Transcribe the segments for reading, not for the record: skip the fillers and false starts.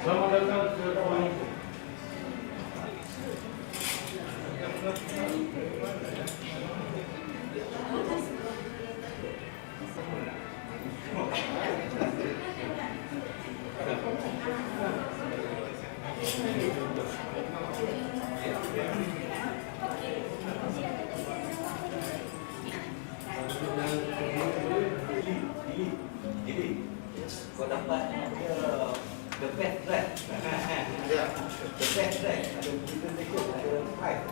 Selamat datang ke kawan itu. Kau dapat the best right? Ya, the best right. Ada bukan tekuk, ada five.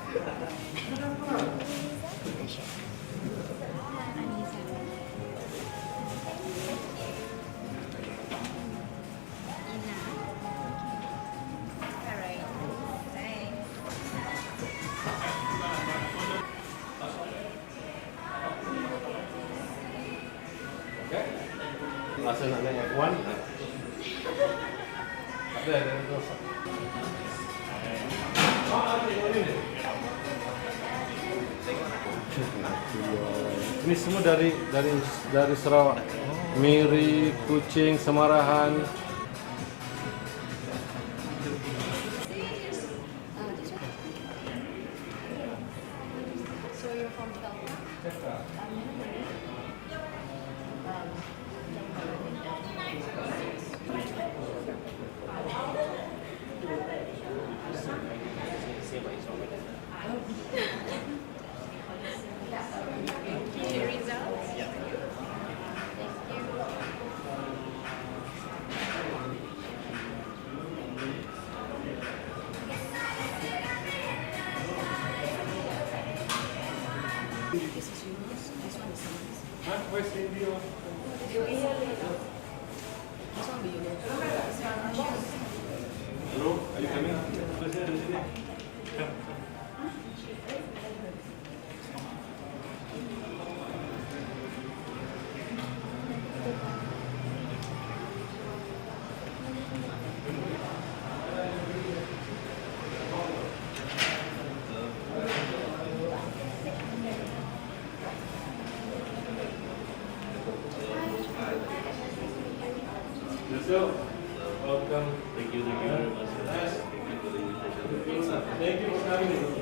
Masa nak naik F1 ada terus. Ini semua dari Sarawak. Miri, Kuching, Semarahan. So you're from FELCRA? Your results? Yeah. Thank you. This is yours. This one is yours. Where's India? This one be yours. Hello, are you coming? Come. So, welcome. Thank you very much. Thank you for coming.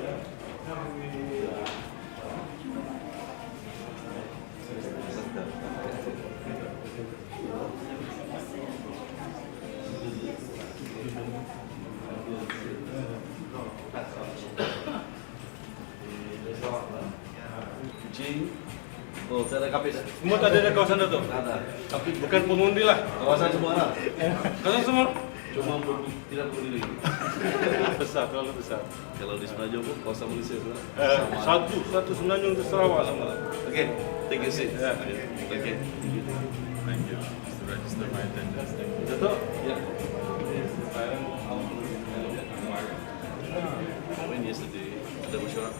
Kuching. Oh, tak ada kapit dah. Semua tak ada di kawasan itu? Ada. Tapi bukan pengundi lah. Kawasan semua lah. Kawasan semua? Cuma tidak perlu diri. Besar, terlalu besar. Kalau di Semenanjung pun kawasan Malaysia lah. Satu Semenanjung di Sarawak. Okay, take a seat. Yeah. Okay. Thank you. Just to register my attendance. Betul? Ya. When yesterday ada mesyuarat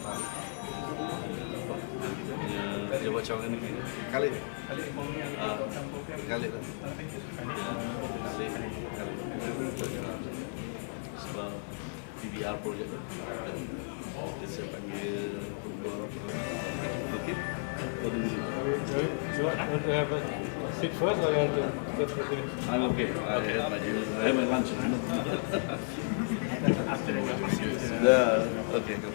kita punya pejabat cawangan negeri kali lah. Sebab PBR projek tu dan saya panggil beberapa okay. You want to have a seat first or you want to get the seat? I'm okay. I have my lunch. Okay, go.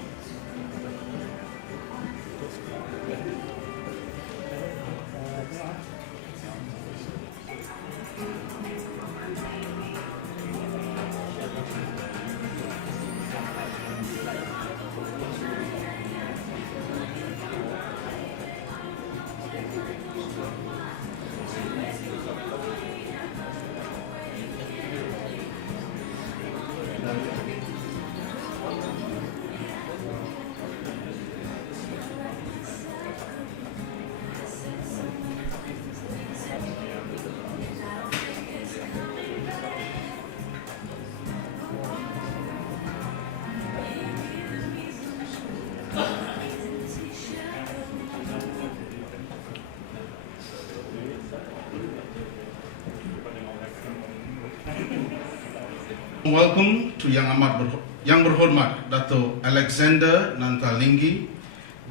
Welcome to Yang Berhormat Dato' Alexander Nantalinggi,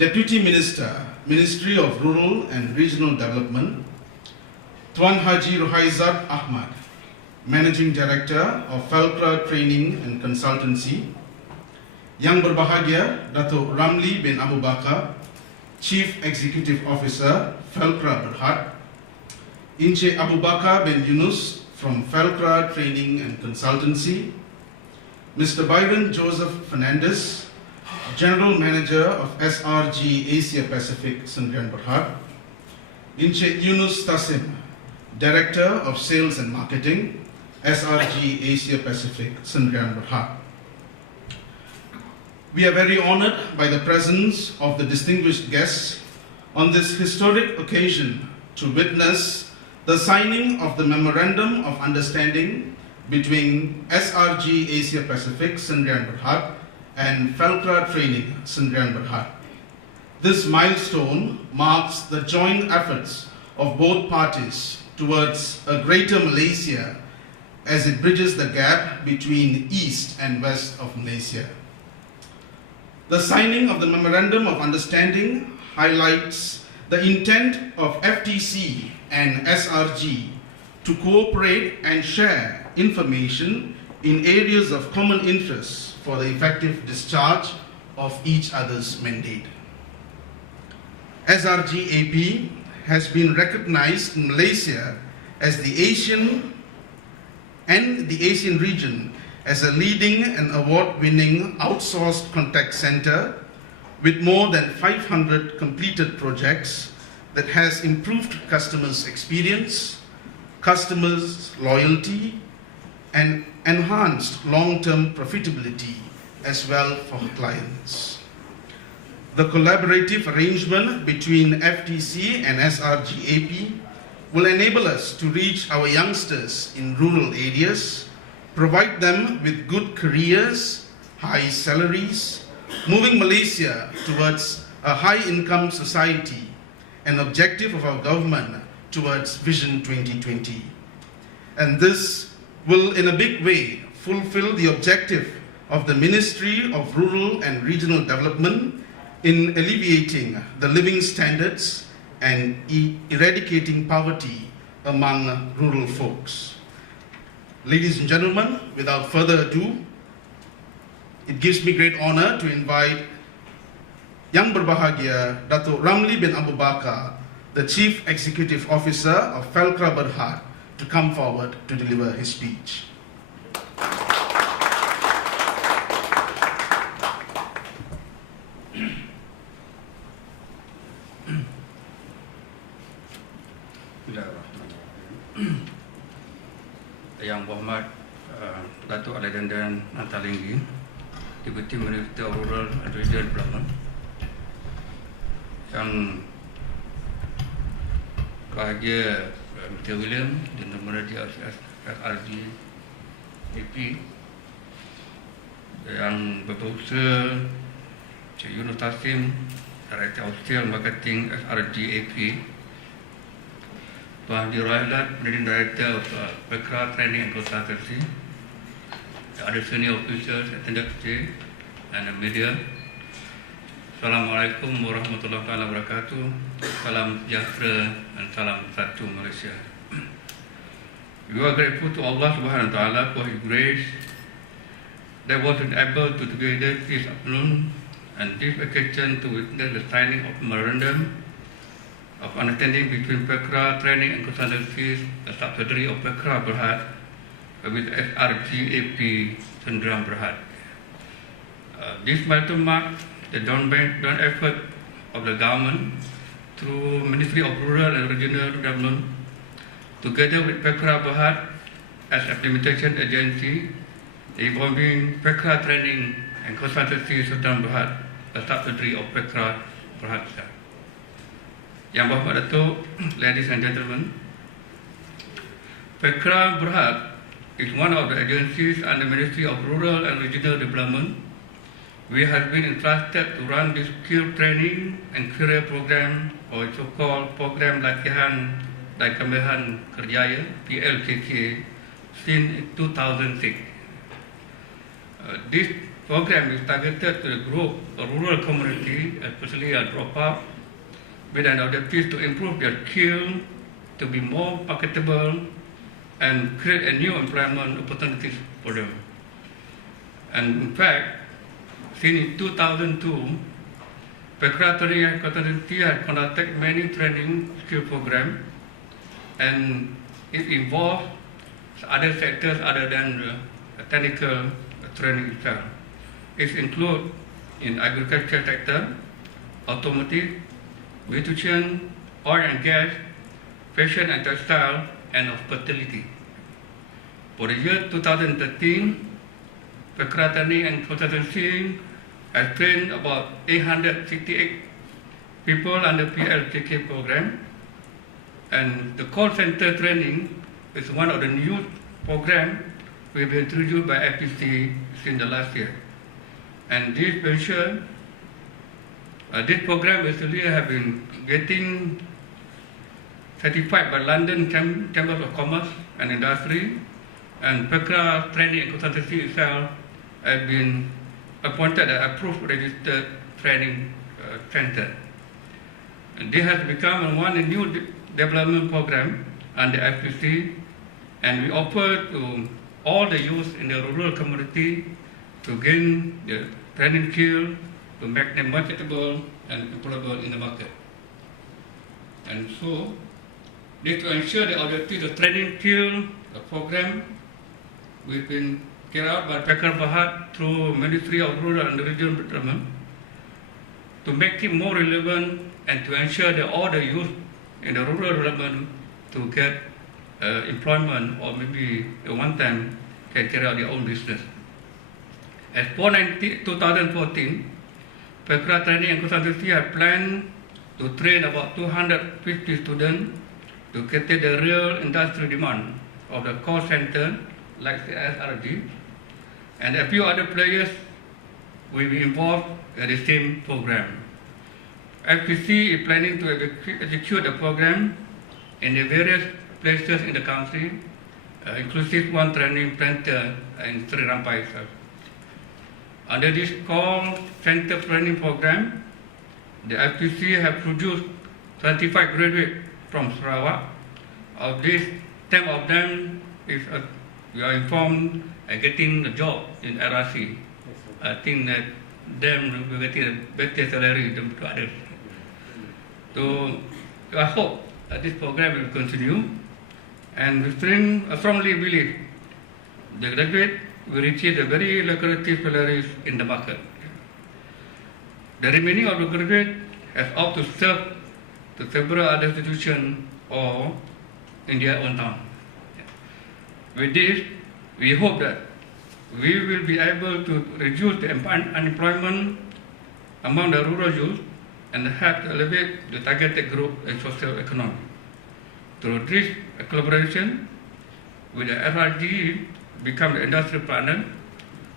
Deputy Minister, Ministry of Rural and Regional Development, Tuan Haji Ruhaizat Ahmad, Managing Director of FELCRA Training and Consultancy. Yang berbahagia Datuk Ramli bin Abu Bakar, Chief Executive Officer, FELCRA Berhad. Encik Abu Bakar bin Yunus from FELCRA Training and Consultancy. Mr. Byron Joseph Fernandez, General Manager of SRG Asia Pacific, Sdn Berhad. Encik Yunus Tasim, Director of Sales and Marketing, SRG Asia Pacific, Sdn Berhad. We are very honored by the presence of the distinguished guests on this historic occasion to witness the signing of the Memorandum of Understanding between SRG Asia Pacific, Sdn Berhad, and FELCRA Training, Sdn Berhad. This milestone marks the joint efforts of both parties towards a greater Malaysia as it bridges the gap between East and West of Malaysia. The signing of the Memorandum of Understanding highlights the intent of FTC and SRG to cooperate and share information in areas of common interest for the effective discharge of each other's mandate. SRG AP has been recognized in Malaysia as the Asian region as a leading and award-winning outsourced contact center with more than 500 completed projects that has improved customers' experience, customers' loyalty, and enhanced long-term profitability as well for clients. The collaborative arrangement between FTC and SRG AP will enable us to reach our youngsters in rural areas, provide them with good careers, high salaries, moving Malaysia towards a high-income society, an objective of our government towards Vision 2020. And this will in a big way fulfill the objective of the Ministry of Rural and Regional Development in alleviating the living standards and eradicating poverty among rural folks. Ladies and gentlemen, without further ado, it gives me great honor to invite Yang berbahagia Datuk Ramli bin Abu Bakar, the Chief Executive Officer of FELCRA Berhad, to come forward to deliver his speech. Yang berhormat Datuk Dengan antara, Deputy Minister of Rural and Regional Development, yang bahagia Mr. William, General Manager SRG AP, yang berusaha Cik Yunus Tasim, Director of Sales Marketing SRG AP, Tuan Dirailat, Managing Director of FELCRA Training Consultancy, the other senior officers, attendant and the media. Assalamualaikum warahmatullahi wabarakatuh. Salam sejahtera dan salam satu Malaysia. We are grateful to Allah Subhanahu wa Taala for His grace that was able to together this afternoon and this occasion to witness the signing of Memorandum of Understanding between FELCRA Training and Consultancy, a subsidiary of FELCRA Berhad, with SRG AP Sdn Berhad. This milestone marks the joint effort of the government through Ministry of Rural and Regional Development, together with FELCRA Berhad as implementation agency, involving FELCRA Training and Consultancy Sdn Berhad, a subsidiary of FELCRA Berhad. Yang berhormat Datuk, ladies and gentlemen, FELCRA Berhad is one of the agencies under Ministry of Rural and Regional Development. We have been entrusted to run this skill training and career program, or so-called program latihan dan kembahan kerjaya (PLCK) since 2006. This program is targeted to the group of rural community, especially a drop-out, with an objective to improve their skill to be more marketable and create a new employment opportunities for them. And in fact, since 2002, FELCRA Training Consultancy has conducted many training skill programs, and it involves other sectors other than the technical training itself. It includes in agriculture sector, automotive, nutrition, oil and gas, fashion and textile, and hospitality. For the year 2013, FELCRA Training and Consultancy has trained about 868 people under FELCRA program, and the call center training is one of the new programs we've been introduced by FTC since the last year. And this venture, this program basically have been getting certified by London Chamber of Commerce and Industry, and FELCRA Training and Consultancy itself has been appointed an approved registered training center. And this has become one new development program under FTC, and we offer to all the youth in the rural community to gain the training skill to make them marketable and employable in the market. And so, this to ensure the objective, the training skill, the program, we've been carried out by FELCRA Berhad through Ministry of Rural and Regional Development to make it more relevant and to ensure that all the youth in the rural development to get employment or maybe at one time can carry out their own business. As for 2014, FELCRA Training and Consultancy have planned to train about 250 students to cater the real industry demand of the call center like the SRG, and a few other players will be involved in the same program. FTC is planning to execute the program in the various places in the country, inclusive one training center in Sri Rampai itself. Under this call center training program, the FTC have produced 25 graduates from Sarawak. Of this, 10 of them is we are informed getting a job in RRC. I think that them will get a better salary than to others. So I hope that this program will continue, and we strongly believe the graduate will receive a very lucrative salaries in the market. The remaining of the graduate has opted to serve to several other institutions or in their own town. With this, we hope that we will be able to reduce the unemployment among the rural youth and help to elevate the targeted group in social economy. Through this collaboration with the SRG become the industry partner,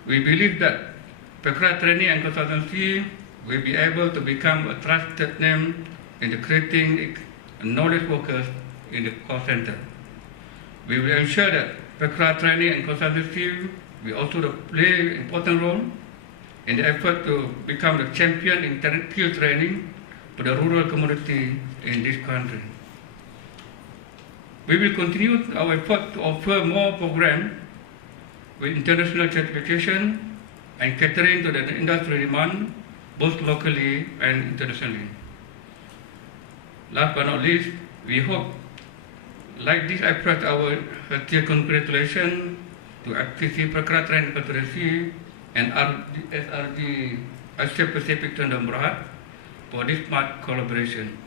we believe that FELCRA Training and Consultancy will be able to become a trusted name in the creating knowledge workers in the call center. We will ensure that FELCRA Training and Consultancy will also play an important role in the effort to become the champion in skill training for the rural community in this country. We will continue our effort to offer more programs with international certification and catering to the industry demand both locally and internationally. Last but not least, we hope, like this effort, our heartiest congratulations to FTC, FELCRA Training Consultancy, and SRG Asia Pacific Training Berhad for this smart collaboration.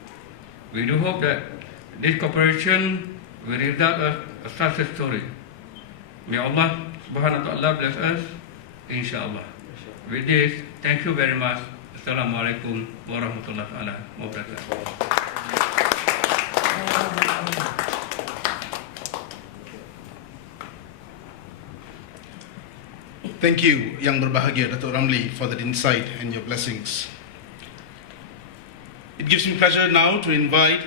We do hope that this cooperation will result in a success story. May Allah Subhanahu wa Ta'ala bless us, inshallah. With this, thank you very much. Assalamualaikum warahmatullahi wabarakatuh. Thank you, Yang Berbahagia Datuk Ramli, for that insight and your blessings. It gives me pleasure now to invite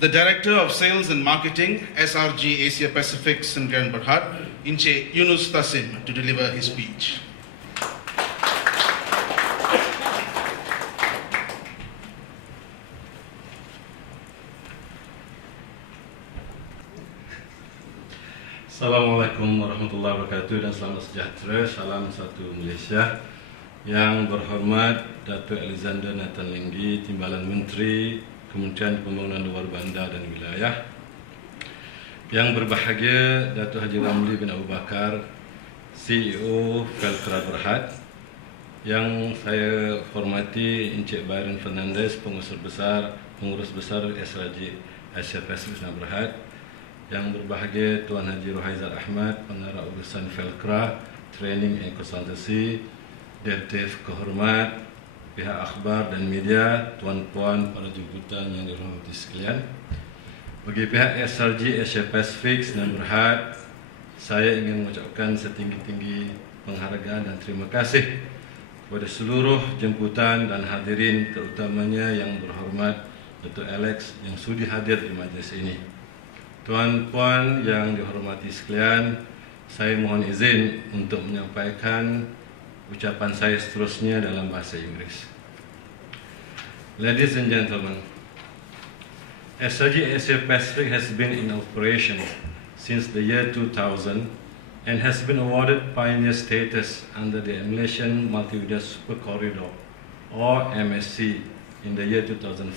the Director of Sales and Marketing, SRG Asia Pacific Sdn Berhad, Encik Yunus Tassim, to deliver his speech. Assalamualaikum warahmatullahi wabarakatuh dan selamat sejahtera. Salam satu Malaysia. Yang berhormat Datuk Alexander Nathan Lenggi, Timbalan Menteri Kementerian Kemajuan Luar Bandar dan Wilayah. Yang berbahagia Datuk Haji Ramli bin Abu Bakar, CEO FELCRA Berhad. Yang saya hormati Encik Byron Fernandez, Pengurus Besar SRG Asia Pasifik dan Berhad. Yang berbahagia Tuan Haji Rohaizal Ahmad, Pengarah Urusan FELCRA Training Consultancy. Detektif kehormat, pihak akhbar dan media, tuan-puan para jemputan yang dirahmati sekalian. Bagi pihak SRG Asia Pasifik dan Berhad, saya ingin mengucapkan setinggi-tinggi penghargaan dan terima kasih kepada seluruh jemputan dan hadirin, terutamanya yang berhormat Datuk Alex yang sudi hadir di majlis ini. Tuan-puan yang dihormati sekalian, saya mohon izin untuk menyampaikan ucapan saya seterusnya dalam bahasa Inggeris. Ladies and gentlemen, SRG Asia Pacific has been in operation since the year 2000 and has been awarded pioneer status under the Malaysian Multimedia Super Corridor or MSC in the year 2005.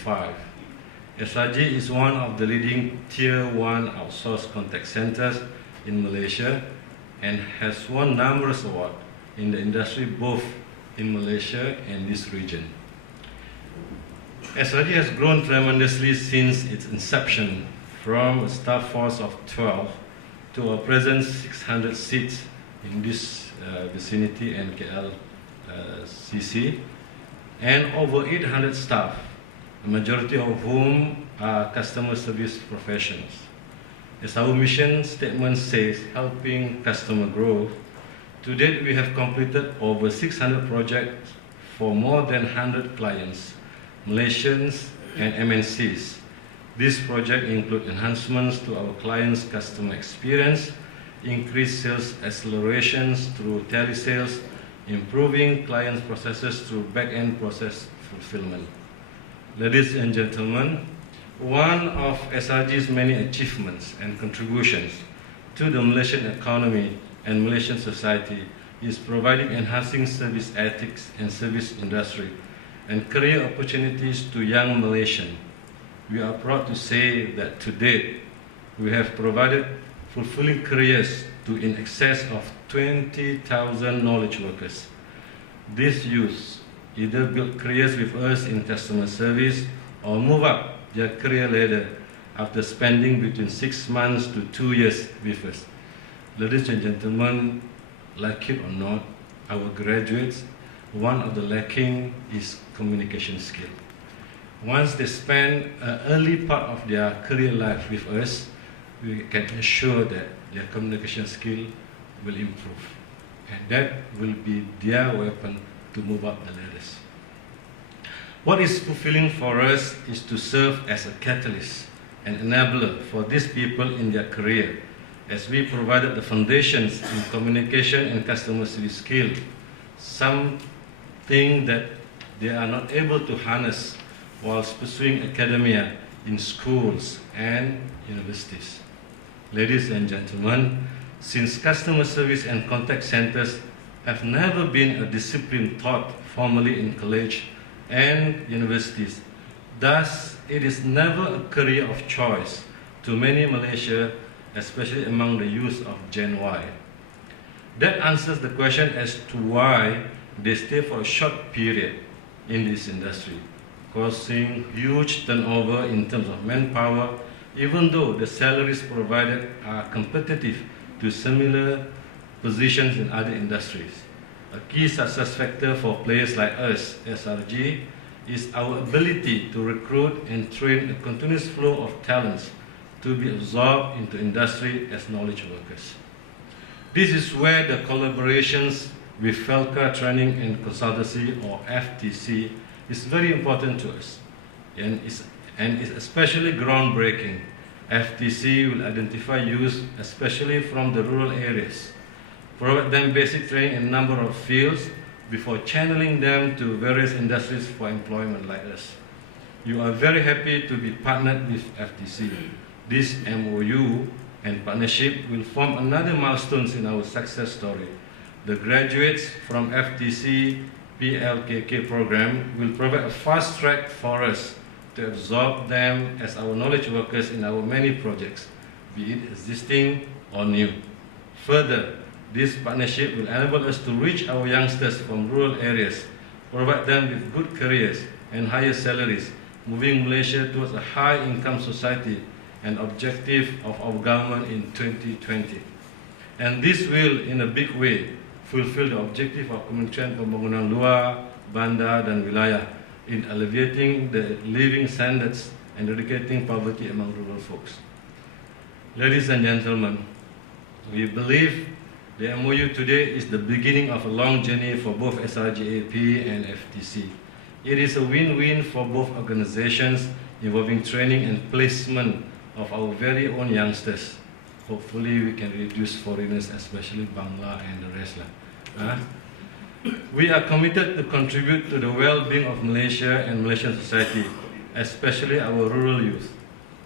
SRG is one of the leading Tier 1 outsourced contact centers in Malaysia and has won numerous awards in the industry both in Malaysia and this region. SRG has grown tremendously since its inception from a staff force of 12 to a present 600 seats in this vicinity and KLCC and over 800 staff, the majority of whom are customer service professionals. As our mission statement says, helping customer grow, to date, we have completed over 600 projects for more than 100 clients, Malaysians and MNCs. These projects include enhancements to our clients' customer experience, increased sales accelerations through telesales, improving clients' processes through back-end process fulfillment. Ladies and gentlemen, one of SRG's many achievements and contributions to the Malaysian economy and Malaysian society is providing enhancing service ethics and service industry and career opportunities to young Malaysians. We are proud to say that to date, we have provided fulfilling careers to in excess of 20,000 knowledge workers. These youths either build careers with us in customer service or move up their career ladder after spending between 6 months to 2 years with us. Ladies and gentlemen, like it or not, our graduates, one of the lacking is communication skill. Once they spend an early part of their career life with us, we can assure that their communication skill will improve. And that will be their weapon to move up the ladders. What is fulfilling for us is to serve as a catalyst and enabler for these people in their career, as we provided the foundations in communication and customer service skill, something that they are not able to harness whilst pursuing academia in schools and universities. Ladies and gentlemen, since customer service and contact centers have never been a discipline taught formally in college and universities, thus it is never a career of choice to many Malaysia, especially among the youth of Gen Y. That answers the question as to why they stay for a short period in this industry, causing huge turnover in terms of manpower, even though the salaries provided are competitive to similar positions in other industries. A key success factor for players like us, SRG, is our ability to recruit and train a continuous flow of talents to be absorbed into industry as knowledge workers. This is where the collaborations with FELCRA Training and Consultancy or FTC is very important to us and is especially groundbreaking. FTC will identify youth, especially from the rural areas, provide them basic training in a number of fields before channeling them to various industries for employment like us. You are very happy to be partnered with FTC. This MOU and partnership will form another milestone in our success story. The graduates from FTC PLKK program will provide a fast track for us to absorb them as our knowledge workers in our many projects, be it existing or new. Further, this partnership will enable us to reach our youngsters from rural areas, provide them with good careers and higher salaries, moving Malaysia towards a high-income society, an objective of our government in 2020. And this will, in a big way, fulfill the objective of Kementerian Kemajuan Luar Bandar dan Wilayah in alleviating the living standards and eradicating poverty among rural folks. Ladies and gentlemen, we believe the MOU today is the beginning of a long journey for both SRG and FTC. It is a win-win for both organizations involving training and placement of our very own youngsters. Hopefully we can reduce foreigners, especially Bangla and the rest. We are committed to contribute to the well-being of Malaysia and Malaysian society, especially our rural youth.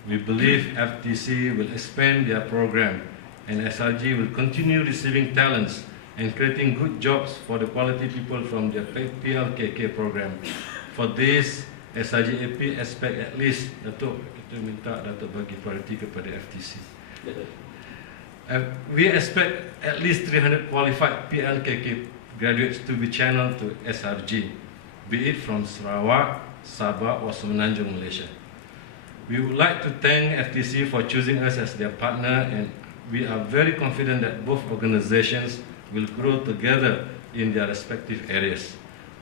We believe FTC will expand their program and SRG will continue receiving talents and creating good jobs for the quality people from their PLKK program. For this, SRG expect at least, Datuk, kita minta Datuk bagi priority kepada FTC. We expect at least 300 qualified PLKK graduates to be channeled to SRG, be it from Sarawak, Sabah or Semenanjung, Malaysia. We would like to thank FTC for choosing us as their partner, and we are very confident that both organizations will grow together in their respective areas.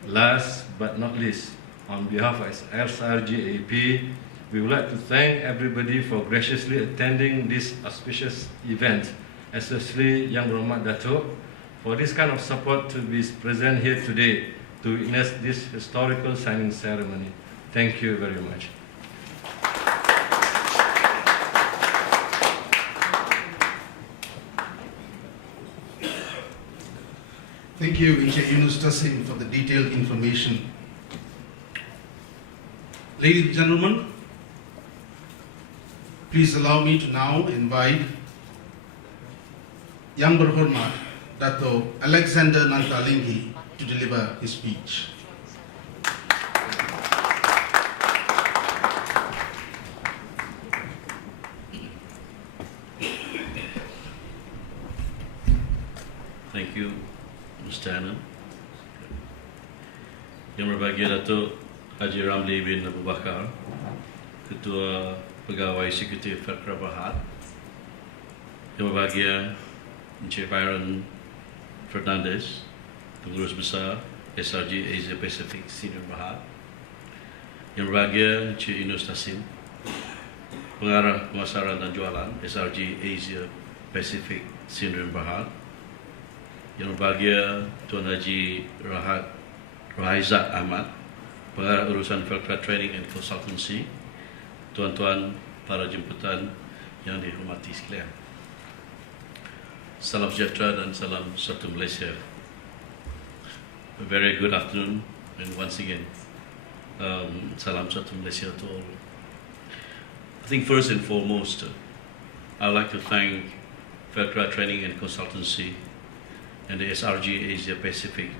Last but not least, on behalf of SRG AP, we would like to thank everybody for graciously attending this auspicious event, especially Yang Berhormat Datuk, for this kind of support to be present here today to witness this historical signing ceremony. Thank you very much. Thank you, Encik Yunus Tassim, for the detailed information. Ladies and gentlemen, please allow me to now invite Yang Berhormat Dato' Alexander Nantalinggi to deliver his speech. Thank you, Mr. Anna. Yang berbahagia Datuk Haji Ramli bin Abu Bakar, Ketua Pegawai Eksekutif FELCRA Berhad. Yang berbahagia Encik Byron Fernandez, Pengurus Besar SRG Asia Pacific Senior Berhad. Yang berbahagia Encik Yunus Tassim, Pengarah Pemasaran dan Jualan SRG Asia Pacific Senior Berhad. Yang berbahagia Tuan Haji Rahaizat Ahmad, Pengarah Urusan FELCRA Training and Consultancy. Tuan-tuan, para jemputan yang dihormati sekalian. Salam sejahtera dan salam satu Malaysia. A very good afternoon, and once again, salam satu Malaysia to all. I think first and foremost, I'd like to thank FELCRA Training and Consultancy and the SRG Asia Pacific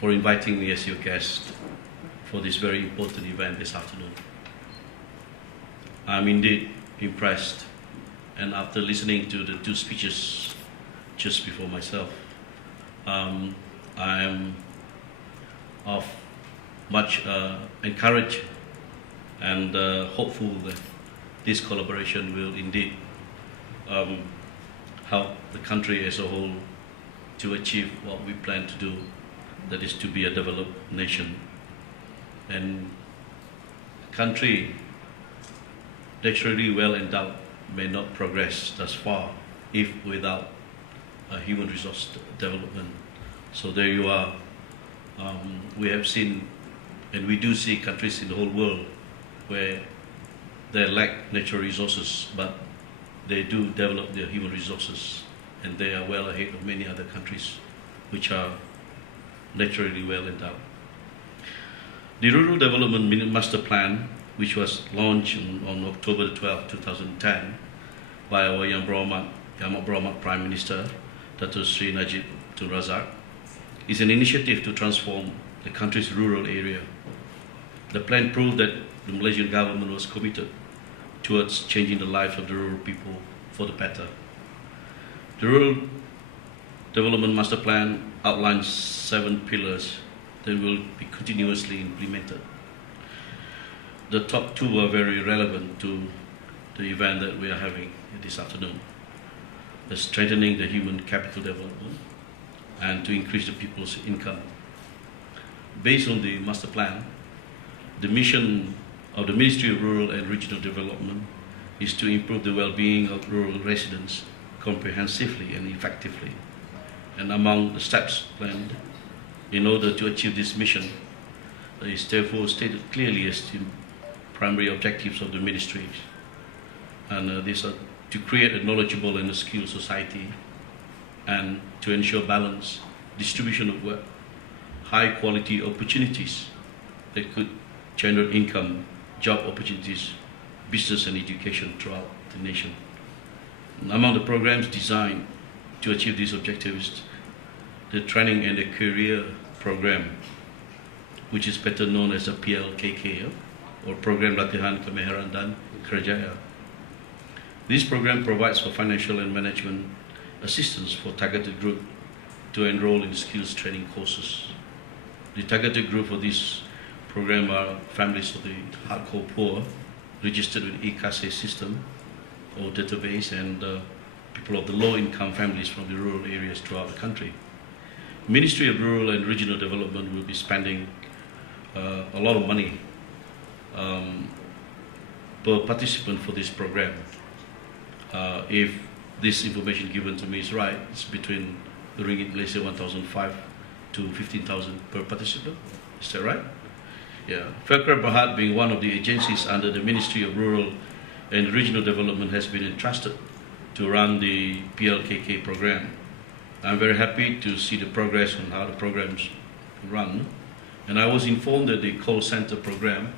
for inviting me as your guest for this very important event this afternoon. I'm indeed impressed, and after listening to the two speeches just before myself, I am of much encouraged and hopeful that this collaboration will indeed help the country as a whole to achieve what we plan to do, that is to be a developed nation. And a country naturally well endowed may not progress thus far if without human resource development. So there you are. We have seen, and we do see countries in the whole world where they lack natural resources, but they do develop their human resources, and they are well ahead of many other countries which are naturally well endowed. The Rural Development Master Plan, which was launched on October 12, 2010, by our Yang Berhormat Prime Minister, Dato Sri Najib Tun Razak, is an initiative to transform the country's rural area. The plan proved that the Malaysian government was committed towards changing the lives of the rural people for the better. The Rural Development Master Plan outlines 7 pillars that will be continuously implemented. The top 2 are very relevant to the event that we are having this afternoon. The strengthening the human capital development and to increase the people's income. Based on the master plan, the mission of the Ministry of Rural and Regional Development is to improve the well-being of rural residents comprehensively and effectively. And among the steps planned in order to achieve this mission is therefore stated clearly as the primary objectives of the ministry. And these are to create a knowledgeable and a skilled society and to ensure balanced distribution of work, high quality opportunities that could generate income, job opportunities, business and education throughout the nation. And among the programs designed to achieve these objectives, the Training and the Career Program, which is better known as the PLKK, or Program Latihan Kemahiran dan Kerjaya. This program provides for financial and management assistance for targeted group to enroll in skills training courses. The targeted group for this program are families of the hardcore poor, registered with e-KASE system or database, and people of the low-income families from the rural areas throughout the country. Ministry of Rural and Regional Development will be spending a lot of money per participant for this program. If this information given to me is right, it's between the ringgit Malaysia 1,005 to 15,000 per participant. Is that right? Yeah. FELCRA Berhad, being one of the agencies under the Ministry of Rural and Regional Development, has been entrusted to run the PLKK program. I'm very happy to see the progress on how the programs run. And I was informed that the call center program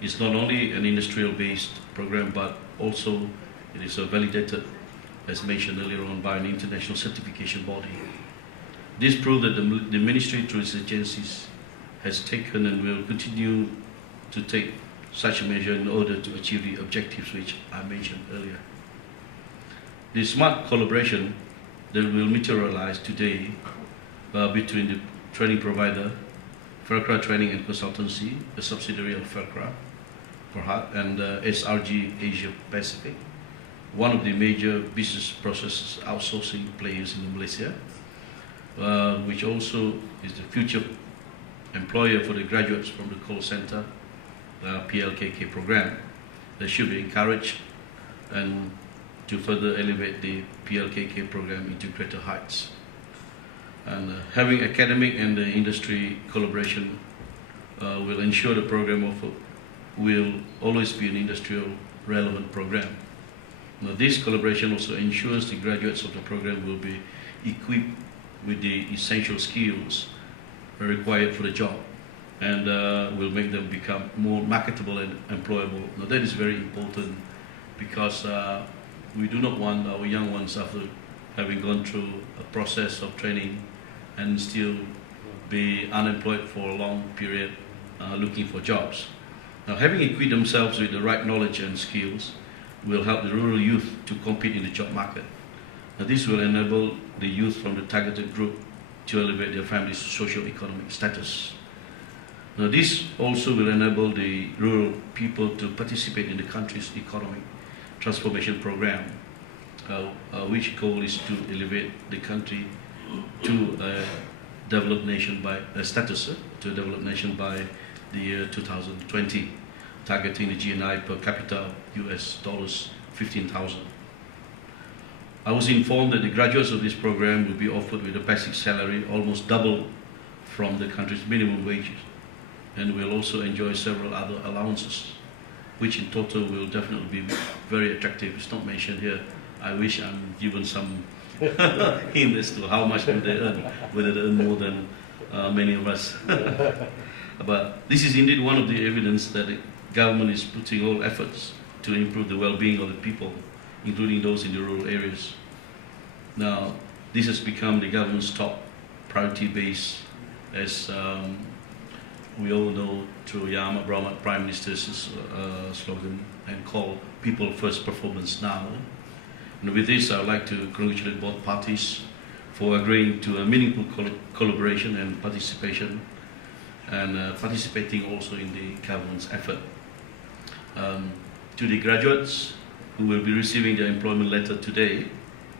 is not only an industrial-based program, but also it is validated, as mentioned earlier on, by an international certification body. This proved that the ministry, through its agencies, has taken and will continue to take such a measure in order to achieve the objectives which I mentioned earlier. The smart collaboration that will materialize today between the training provider, FELCRA Training Consultancy, a subsidiary of FELCRA Berhad, and SRG Asia Pacific, one of the major business process outsourcing players in Malaysia, which also is the future employer for the graduates from the call center PLKK program. They should be encouraged and to further elevate the PLKK program into greater heights. And having academic and industry collaboration will ensure the program will always be an industrial relevant program. Now, this collaboration also ensures the graduates of the program will be equipped with the essential skills required for the job, and will make them become more marketable and employable. Now, that is very important because we do not want our young ones, after having gone through a process of training and still be unemployed for a long period looking for jobs. Now, having equipped themselves with the right knowledge and skills will help the rural youth to compete in the job market. Now, this will enable the youth from the targeted group to elevate their family's socio-economic status. Now, this also will enable the rural people to participate in the country's economic transformation program, which goal is to elevate the country to a developed nation by to a developed nation by the year 2020, targeting the GNI per capita US dollars 15,000. I was informed that the graduates of this program will be offered with a basic salary almost double from the country's minimum wages, and will also enjoy several other allowances, which in total will definitely be very attractive. It's not mentioned here. I wish I'm given some hint as to how much do they earn, whether they earn more than many of us. But this is indeed one of the evidence that the government is putting all efforts to improve the well-being of the people including those in the rural areas. Now, this has become the government's top priority base, as we all know through Yang Brahmat Prime Minister's slogan and call "People First, Performance Now." And with this, I would like to congratulate both parties for agreeing to a meaningful collaboration and participation, and participating also in the government's effort. To the graduates who will be receiving their employment letter today,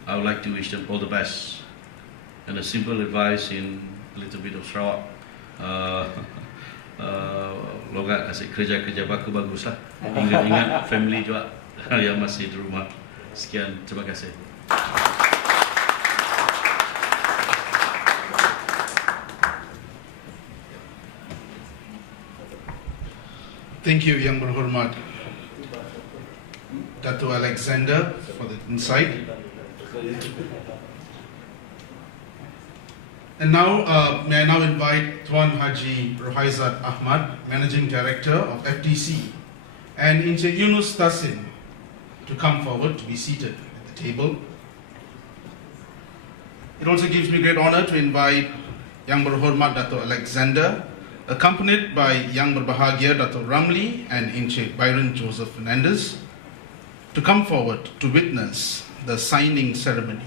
I would like to wish them all the best. And a simple advice in a little bit of Sarawak, logat asyik kerja-kerja bagus lah. Ingat family juga yang masih di rumah. Sekian, terima kasih. Thank you, Yang Berhormat Dato' Alexander, for the insight. And now, may I now invite Tuan Haji Rohaizat Ahmad, Managing Director of FTC, and Encik Yunus Tassim to come forward to be seated at the table. It also gives me great honor to invite Yang Berhormat Dato' Alexander, accompanied by Yang Berbahagia Dato' Ramli and Encik Byron Joseph Fernandez, to come forward to witness the signing ceremony.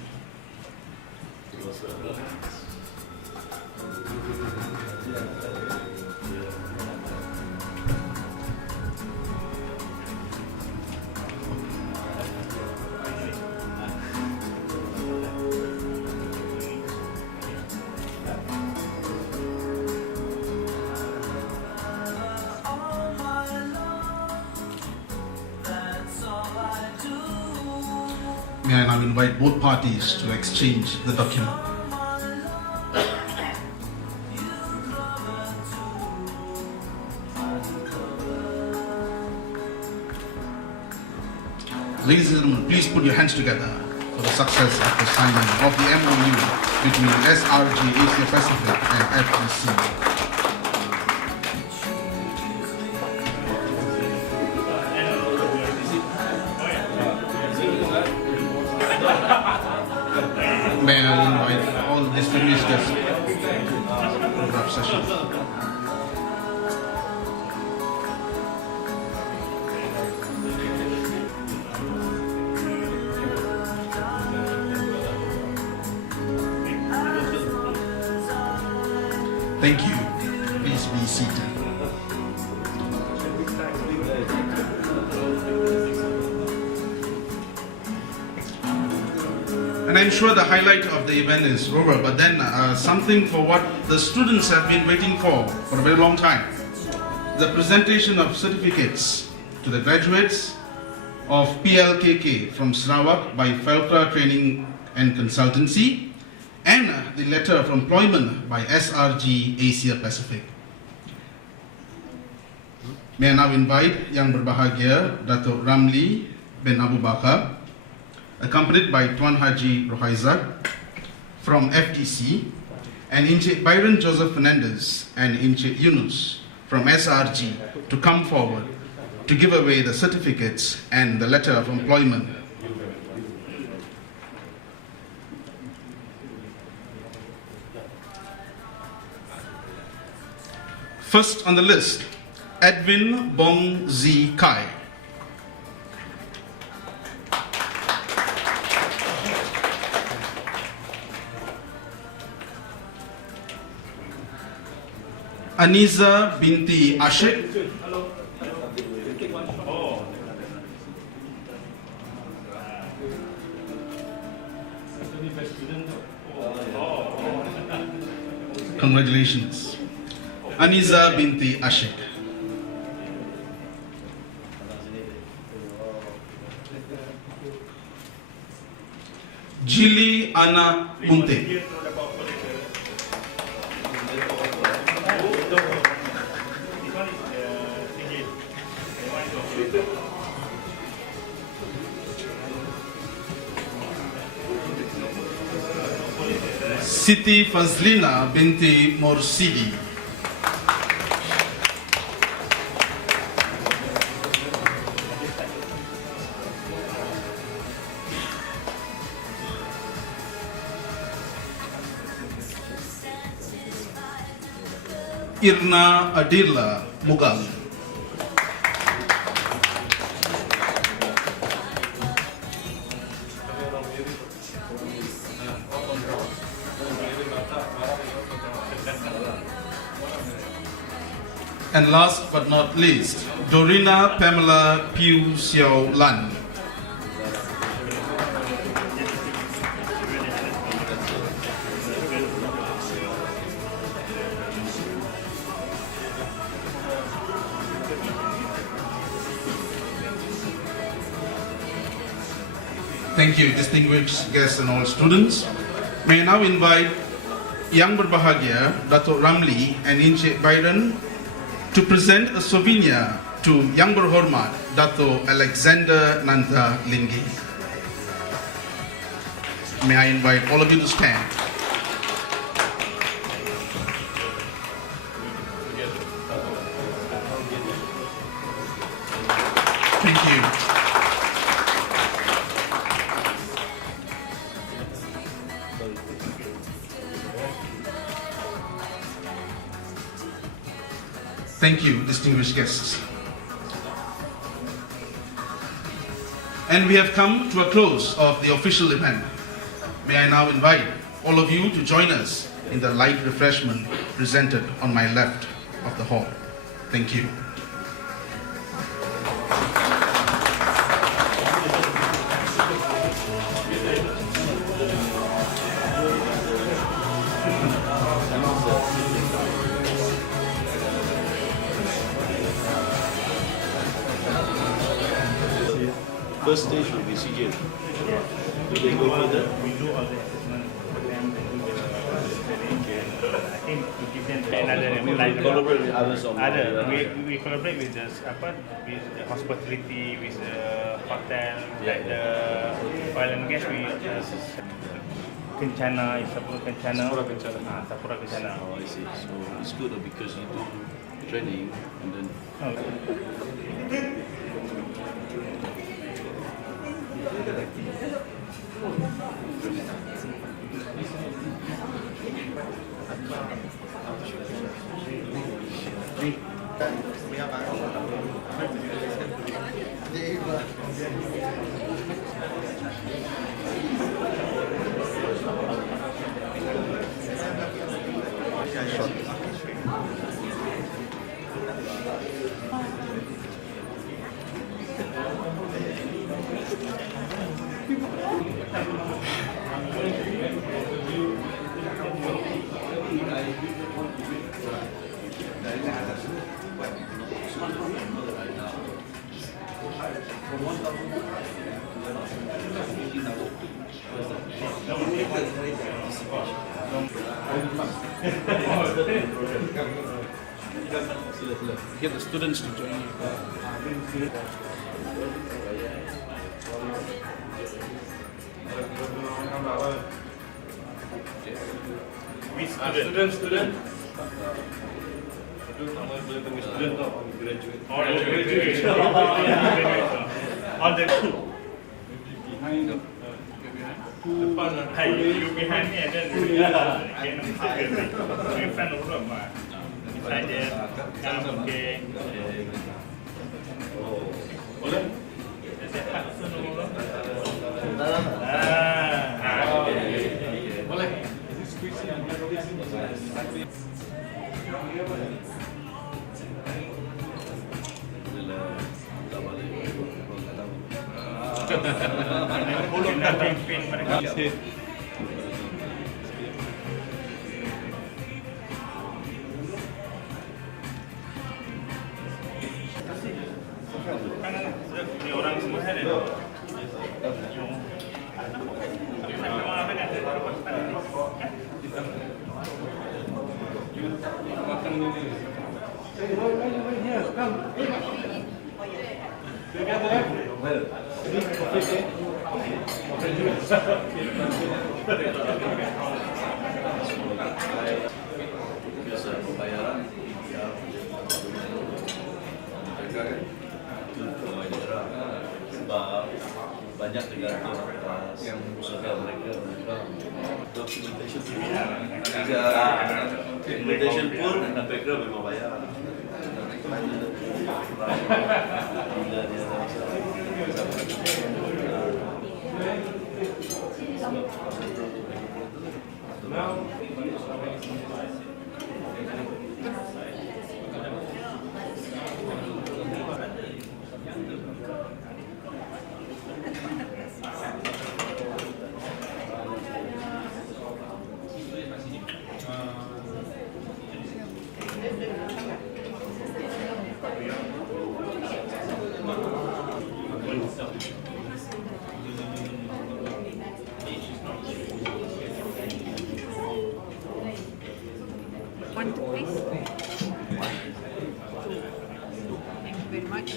May I now invite both parties to exchange the document. Ladies and gentlemen, please put your hands together for the success of the signing of the MOU between SRG Asia Pacific and FTC. May I invite all the distinguished guests to the photograph session. Thank you. Please be seated. And I'm sure the highlight of the event is over, but then something for what the students have been waiting for a very long time. The presentation of certificates to the graduates of PLKK from Sarawak by FELCRA Training and Consultancy, and the letter of employment by SRG Asia Pacific. May I now invite Yang Berbahagia Dato' Ramli bin Abu Bakar, accompanied by Tuan Haji Rohaizat from FTC, and Encik Byron Joseph Fernandez and Encik Yunus from SRG to come forward to give away the certificates and the letter of employment. First on the list, Edwin Bong Z. Kai. Aniza binti Ashik. Congratulations. Aniza binti Ashik. Jili Ana Munte. Siti Fazlina binti Morsidi. Irna Adirla Mugal. And last but not least, Dorina Pamela Piu Xiao Lan. Thank you, distinguished guests and all students. May I now invite Yang Berbahagia, Dato' Ramli and Encik Byron to present a souvenir to Yang Berhormat, Dato' Alexander Nanta Linggi. May I invite all of you to stand. Thank you. Thank you, distinguished guests. And we have come to a close of the official event. May I now invite all of you to join us in the light refreshment presented on my left of the hall. Thank you. First stage will be CJ. Do they go further? We do all the assessment for them, they do the challenge, and I think we give them another We will collaborate with others on we collaborate with the with the hospitality, with the hotel, like the oil and gas. We Kencana, Sapura Kencana. Sapura Kencana. Oh, I see. So it's good because you do training and then. Get the students to join you. Student. All the you behind me and then in front of them. Beside them, okay. Boleh? Boleh. Ini orang semua ada. Pembayaran sebab banyak negara yang usaha mereka documentation Transportation pun FELCRA memang bayar. Bila dia One, two, please. Thank you very much.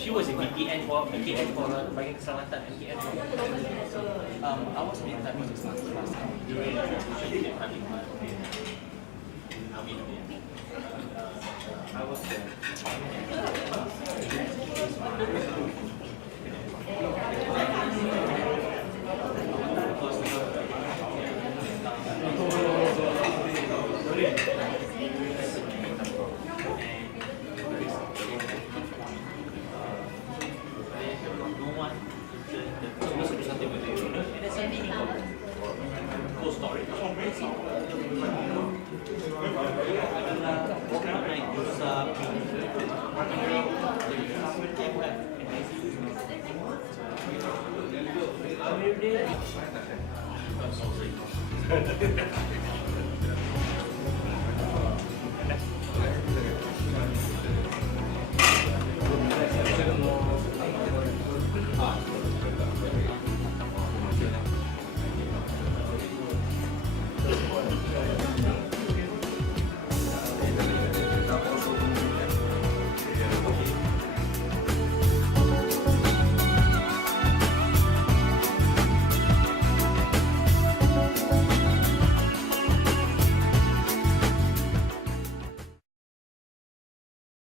She was in BTN for bagi keselamatan BTN. I was in time during the parliament. I was there. I'm sorry.